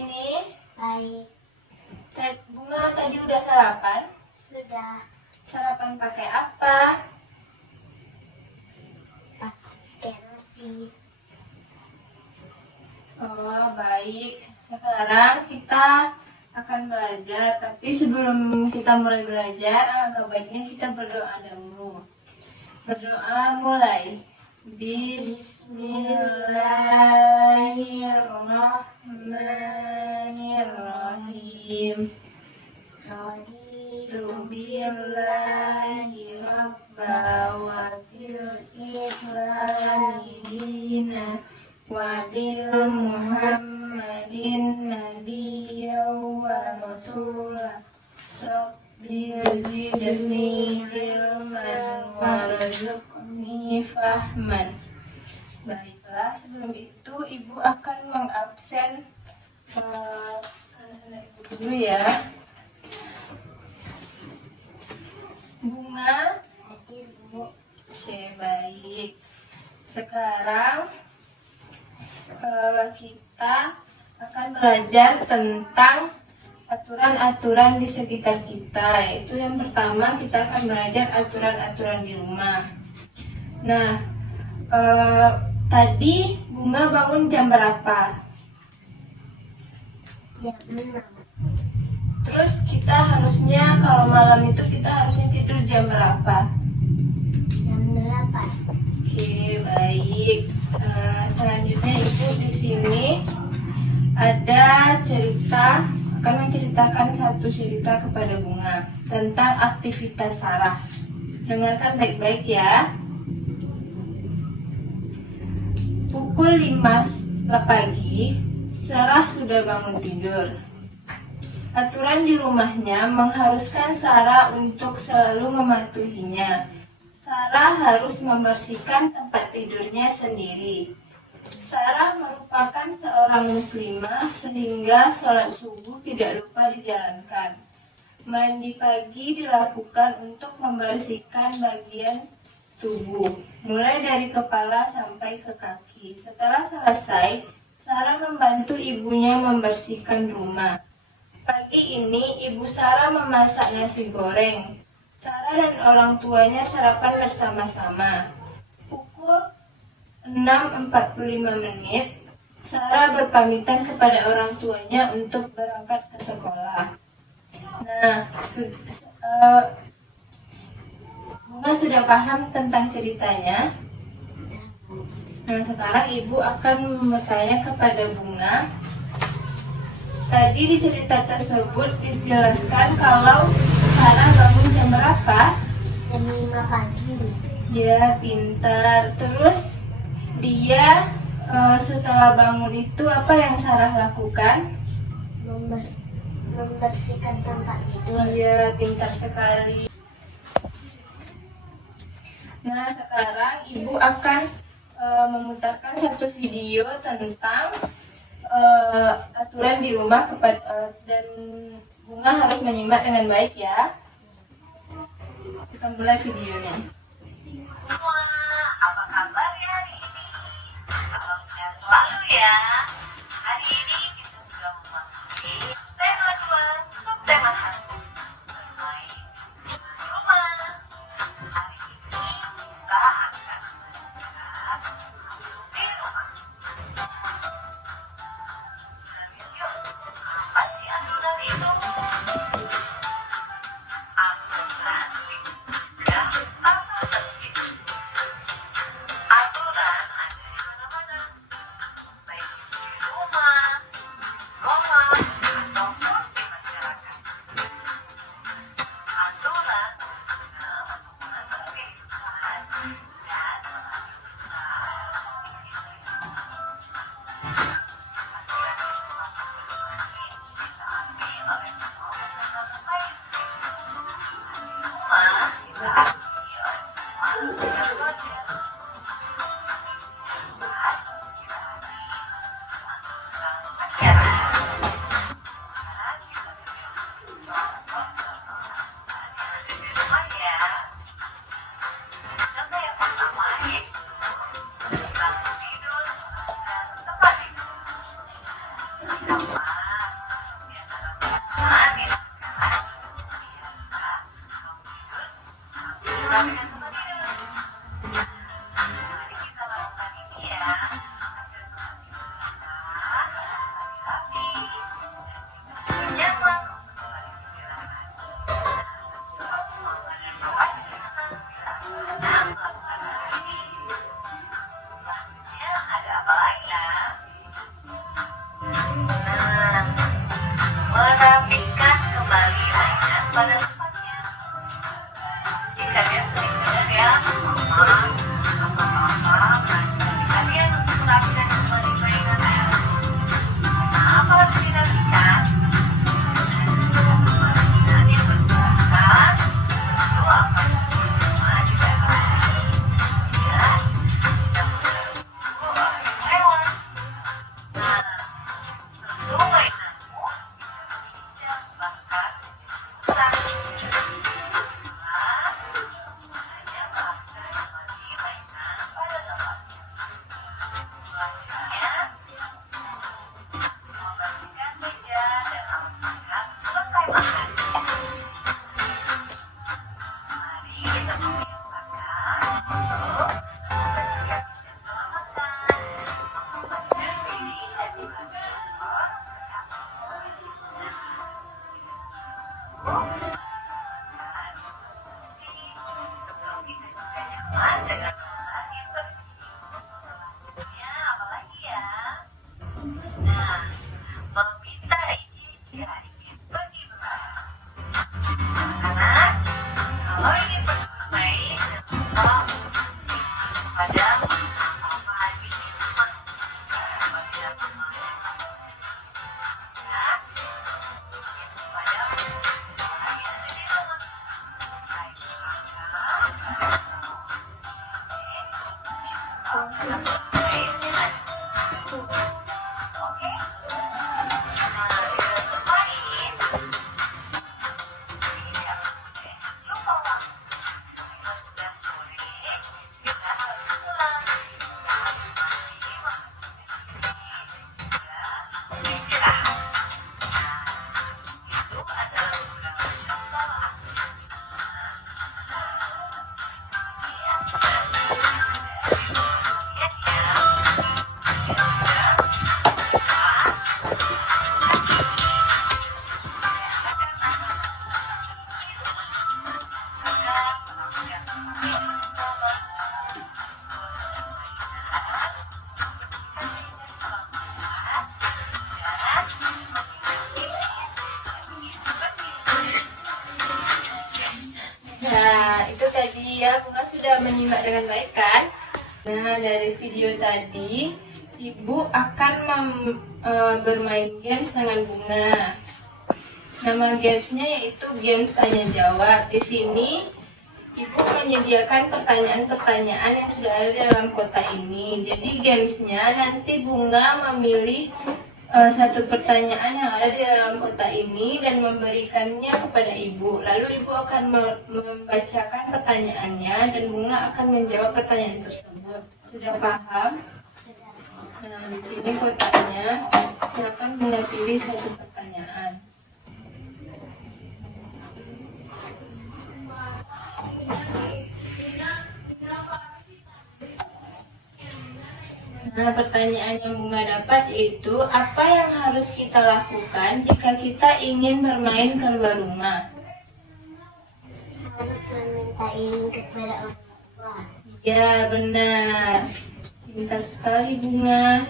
ini? Baik. Bunga tadi udah sarapan? Sudah. Sarapan pakai apa? Pakai nasi. Oh, baik. Sekarang kita akan belajar, tapi sebelum kita mulai belajar, alangkah baiknya kita berdoa dulu. Berdoa mulai. Bismillahirrahmanirrahim. Raditu billahi rabba wa bil islami dina wa bil muhammadin nabiyya wa rasulah. Rabbi zidni ilman warzuqni fahman. Baiklah, sebelum itu ibu akan mengabsen ibu dulu ya. Bunga. Hadir, Bu. Oke, baik. Sekarang kita akan belajar tentang aturan-aturan di sekitar kita. Yaitu yang pertama, kita akan belajar aturan-aturan di rumah. Nah, tadi Bunga bangun jam berapa? Jam 6. Terus kita harusnya kalau malam itu kita harusnya tidur jam berapa? Jam 8. Oke, baik. Selanjutnya ibu di sini ada cerita, akan menceritakan satu cerita kepada Bunga tentang aktivitas Sarah. Dengarkan baik-baik ya. Pukul 5 pagi, Sarah sudah bangun tidur. Aturan di rumahnya mengharuskan Sarah untuk selalu mematuhinya. Sarah harus membersihkan tempat tidurnya sendiri. Sarah merupakan seorang muslimah sehingga sholat subuh tidak lupa dijalankan. Mandi pagi dilakukan untuk membersihkan bagian tubuh, mulai dari kepala sampai ke kaki. Setelah selesai, Sarah membantu ibunya membersihkan rumah. Pagi ini ibu Sarah memasak nasi goreng. Sarah dan orang tuanya sarapan bersama-sama. Pukul 6.45, Sarah berpamitan kepada orang tuanya untuk berangkat ke sekolah. Nah, Bunga sudah paham tentang ceritanya. Nah, sekarang ibu akan bertanya kepada Bunga. Tadi di cerita tersebut dijelaskan kalau Sarah bangun jam berapa? Jam 5 pagi. Ya, pintar. Terus dia setelah bangun itu apa yang Sarah lakukan? Membersihkan tempat tidur. Iya, pintar sekali. Nah, sekarang ibu akan memutarkan satu video tentang aturan di rumah dan Bunga harus menyimak dengan baik ya. Kita mulai videonya. Semua, apa kabarnya hari ini? Salam sehat selalu ya. Hari ini kita sudah memasuki tema 2 subtema 1. Bermain di rumah. Hari ini kita akan belajar di rumah. Yuk, apa sih aturan itu? Aturan ya atau tertib. Aturan ada di mana-mana, baik di rumah, hari ini pergi bermain. Anak, kalau ingin pergi bermain, jangan lupa pada apa hari ini bermain. Apabila bermain, ya, pada orang yang ada di rumah. Baik, oke. Nah, itu tadi ya, Bunga sudah menyimak dengan baik kan? Nah, dari video tadi, Ibu akan bermain games dengan Bunga. Nama gamesnya yaitu games tanya jawab. Di sini, Ibu menyediakan pertanyaan-pertanyaan yang sudah ada dalam kotak ini. Jadi gamesnya nanti Bunga memilih satu pertanyaan yang ada di dalam kotak ini dan memberikannya kepada Ibu. Lalu Ibu akan membacakan pertanyaannya dan Bunga akan menjawab pertanyaan tersebut. Sudah paham? Nah, di sini kotaknya. Silakan Bunga pilih satu pertanyaan. Nah, pertanyaan yang Bunga dapat itu, apa yang harus kita lakukan jika kita ingin bermain keluar rumah? Harus meminta izin kepada orang tua. Ya, benar. Pintar sekali Bunga.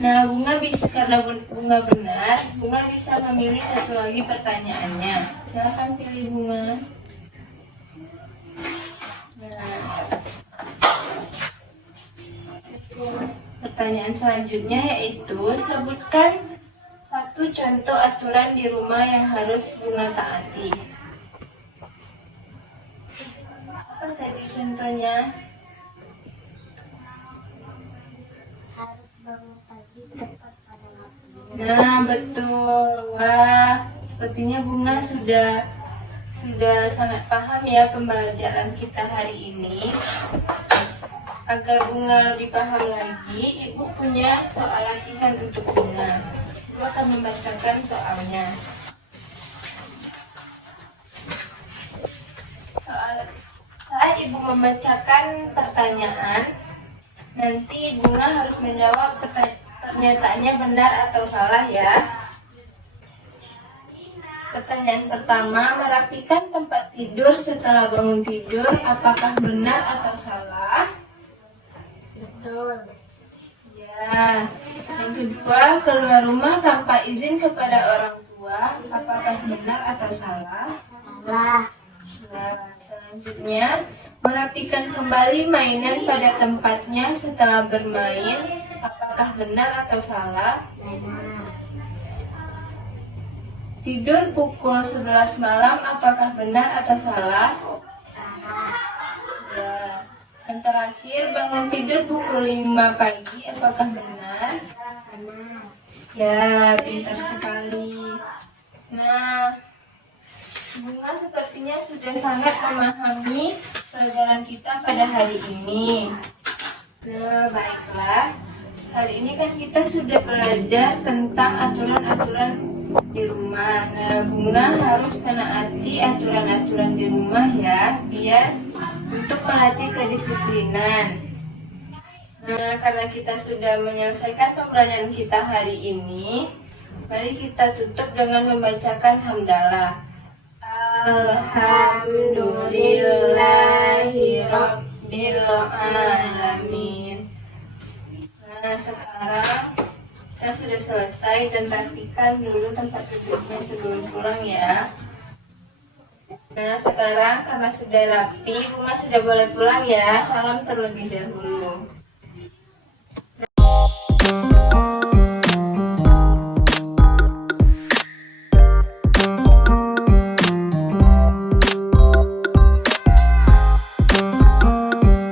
Nah, Bunga bisa, karena Bunga benar, Bunga bisa memilih satu lagi pertanyaannya. Silakan pilih Bunga. Nah, pertanyaan selanjutnya yaitu, sebutkan satu contoh aturan di rumah yang harus Bunga taati. Apa tadi contohnya? Harus bangun pagi tepat pada waktunya. Nah, betul. Wah, sepertinya Bunga sudah sangat paham ya pembelajaran kita hari ini. Agar Bunga lebih paham lagi, Ibu punya soal latihan untuk Bunga. Ibu akan membacakan soalnya. Saat Ibu membacakan pertanyaan, nanti Bunga harus menjawab pernyataannya benar atau salah ya. Pertanyaan pertama, merapikan tempat tidur setelah bangun tidur, apakah benar atau salah? Betul. Ya. Yang kedua, keluar rumah tanpa izin kepada orang tua, apakah benar atau salah? Salah. Nah, selanjutnya, merapikan kembali mainan pada tempatnya setelah bermain, apakah benar atau salah? Benar. Tidur pukul 11 malam, apakah benar atau salah? Salah. Ya. Yang terakhir, bangun tidur pukul 5 pagi, apakah benar? Benar. Ya, pintar sekali. Nah, Bunga sepertinya sudah sangat memahami pelajaran kita pada hari ini. Nah, baiklah. Hari ini kan kita sudah belajar tentang aturan-aturan di rumah. Nah, Bunga harus menaati aturan-aturan di rumah ya, biar untuk melatih kedisiplinan. Nah, karena kita sudah menyelesaikan pembelajaran kita hari ini, mari kita tutup dengan membacakan hamdalah. Alhamdulillahirabbil alamin. Nah, sekarang kita kita sudah selesai dan rapikan dulu tempat duduknya sebelum pulang ya. Nah sekarang karena sudah rapi, Bunga sudah boleh pulang ya. Salam terlebih dahulu.